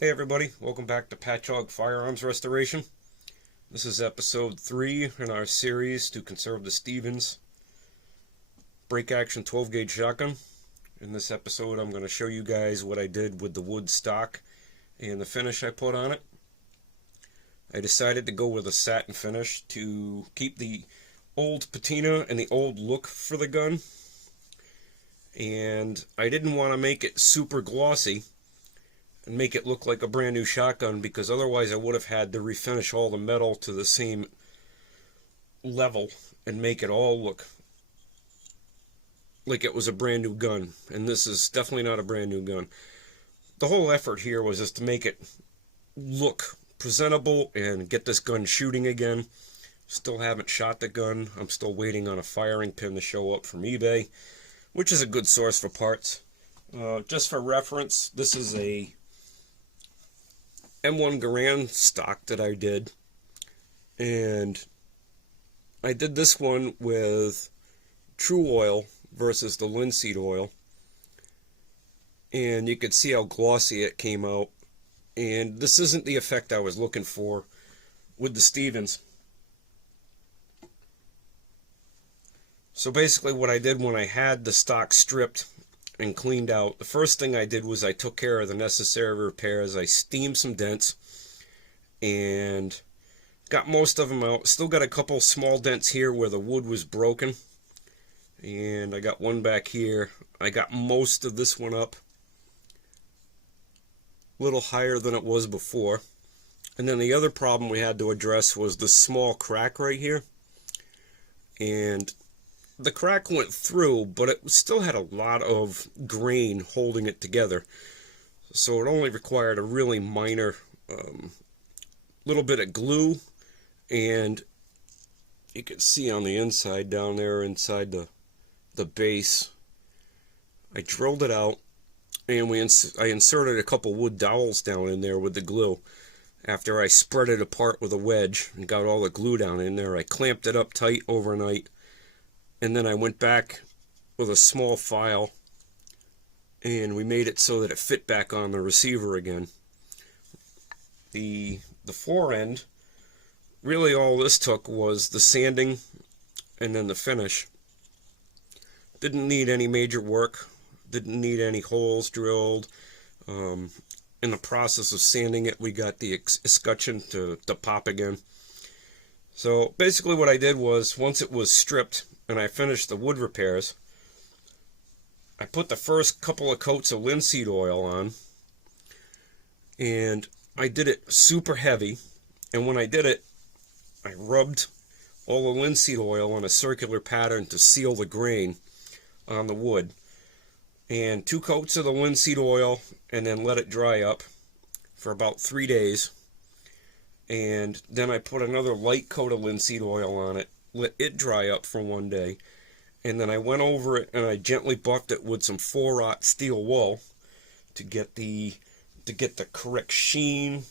Hey everybody, welcome back to Patchogue Firearms Restoration. This is episode 3 in our series to conserve the Stevens break action 12 gauge shotgun. In this episode I'm going to show you guys what I did with the wood stock and the finish I put on it. I decided to go with a satin finish to keep the old patina and the old look for the gun. And I didn't want to make it super glossy and make it look like a brand new shotgun, because otherwise I would have had to refinish all the metal to the same level and make it all look like it was a brand new gun, and this is definitely not a brand new gun. The whole effort here was just to make it look presentable and get this gun shooting again. Still haven't shot the gun. I'm still waiting on a firing pin to show up from eBay, which is a good source for parts. Just for reference, this is a M1 Garand stock that I did, and I did this one with True Oil versus the linseed oil, and you could see how glossy it came out, and this isn't the effect I was looking for with the Stevens. So basically what I did when I had the stock stripped and cleaned out, the first thing I did was I took care of the necessary repairs. I steamed some dents and got most of them out. Still got a couple small dents here where the wood was broken, and I got one back here. I got most of this one up, a little higher than it was before. And then the other problem we had to address was the small crack right here, and the crack went through, but it still had a lot of grain holding it together. So it only required a really minor little bit of glue, and you can see on the inside down there inside the base, I drilled it out, and I inserted a couple wood dowels down in there with the glue. After I spread it apart with a wedge and got all the glue down in there, I clamped it up tight overnight. And then I went back with a small file and we made it so that it fit back on the receiver again. The fore end, really all this took was the sanding and then the finish. Didn't need any major work, didn't need any holes drilled. In the process of sanding it, we got the escutcheon to pop again. So basically what I did was, once it was stripped and I finished the wood repairs, I put the first couple of coats of linseed oil on, and I did it super heavy. And when I did it, I rubbed all the linseed oil on a circular pattern to seal the grain on the wood. And 2 coats of the linseed oil, and then let it dry up for about 3 days. And then I put another light coat of linseed oil on it, let it dry up for 1 day, and then I went over it and I gently buffed it with some 4-aught steel wool to get the correct sheen,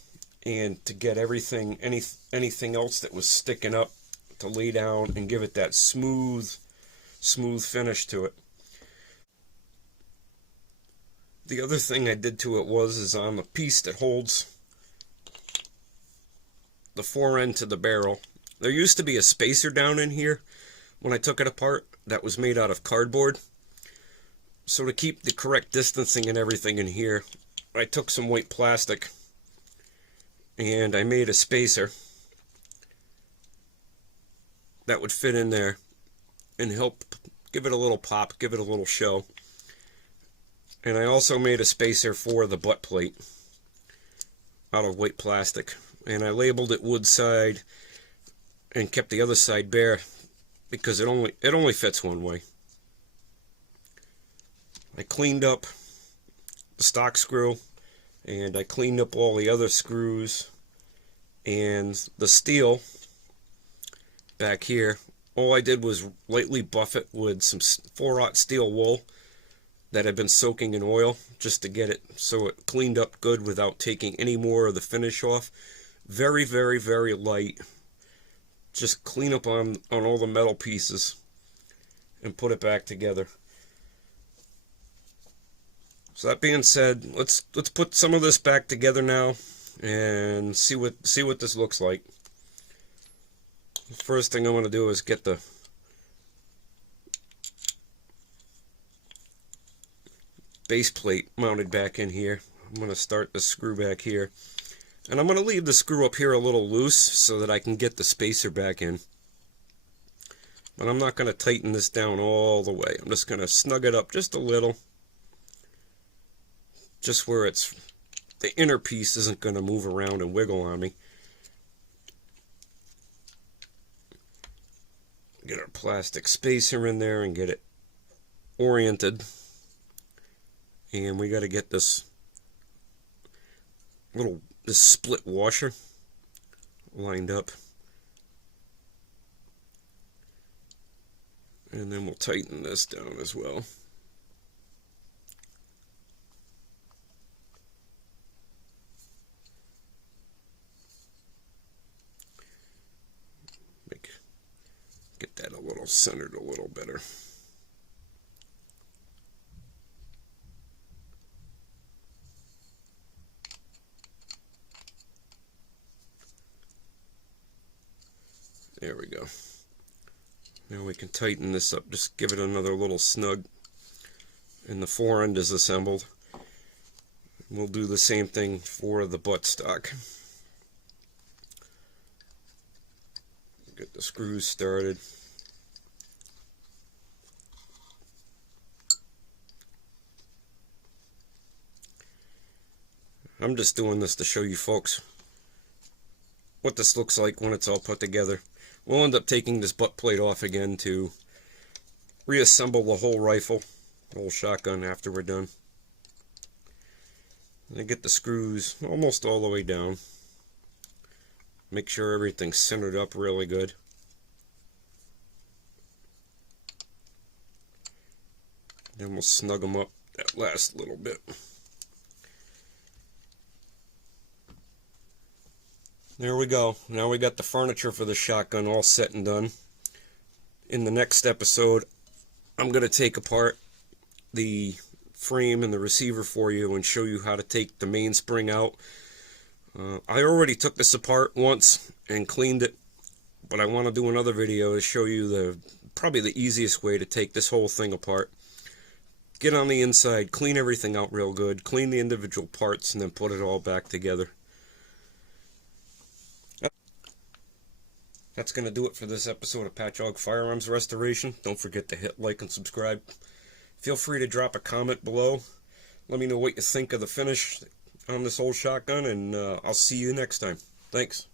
and to get anything else that was sticking up to lay down and give it that smooth finish to it. The other thing I did to it is on the piece that holds the fore end to the barrel, there used to be a spacer down in here when I took it apart that was made out of cardboard. So to keep the correct distancing and everything in here, I took some white plastic and I made a spacer that would fit in there and help give it a little pop, give it a little show. And I also made a spacer for the butt plate out of white plastic, and I labeled it wood side and kept the other side bare because it only fits one way. I cleaned up the stock screw, and I cleaned up all the other screws, and the steel back here, all I did was lightly buff it with some 4-aught steel wool that had been soaking in oil, just to get it so it cleaned up good without taking any more of the finish off. Very, very, very light. Just clean up on all the metal pieces and put it back together. So that being said, let's put some of this back together now and see what this looks like. First thing I'm going to do is get the base plate mounted back in here. I'm going to start the screw back here. And I'm going to leave the screw up here a little loose so that I can get the spacer back in. But I'm not going to tighten this down all the way. I'm just going to snug it up just a little. Just where it's, the inner piece isn't going to move around and wiggle on me. Get our plastic spacer in there and get it oriented. And we got to get this split washer lined up. And then we'll tighten this down as well. Get that a little centered a little better. There we go. Now we can tighten this up. Just give it another little snug. And the fore end is assembled. We'll do the same thing for the buttstock. Get the screws started. I'm just doing this to show you folks what this looks like when it's all put together. We'll end up taking this butt plate off again to reassemble the whole rifle, the whole shotgun after we're done. And get the screws almost all the way down. Make sure everything's centered up really good. Then we'll snug them up that last little bit. There we go. Now we got the furniture for the shotgun all set and done. In the next episode, I'm going to take apart the frame and the receiver for you and show you how to take the mainspring out. I already took this apart once and cleaned it, but I want to do another video to show you probably the easiest way to take this whole thing apart. Get on the inside, clean everything out real good, clean the individual parts, and then put it all back together. That's going to do it for this episode of Patchogue Firearms Restoration. Don't forget to hit like and subscribe. Feel free to drop a comment below. Let me know what you think of the finish on this old shotgun, and I'll see you next time. Thanks.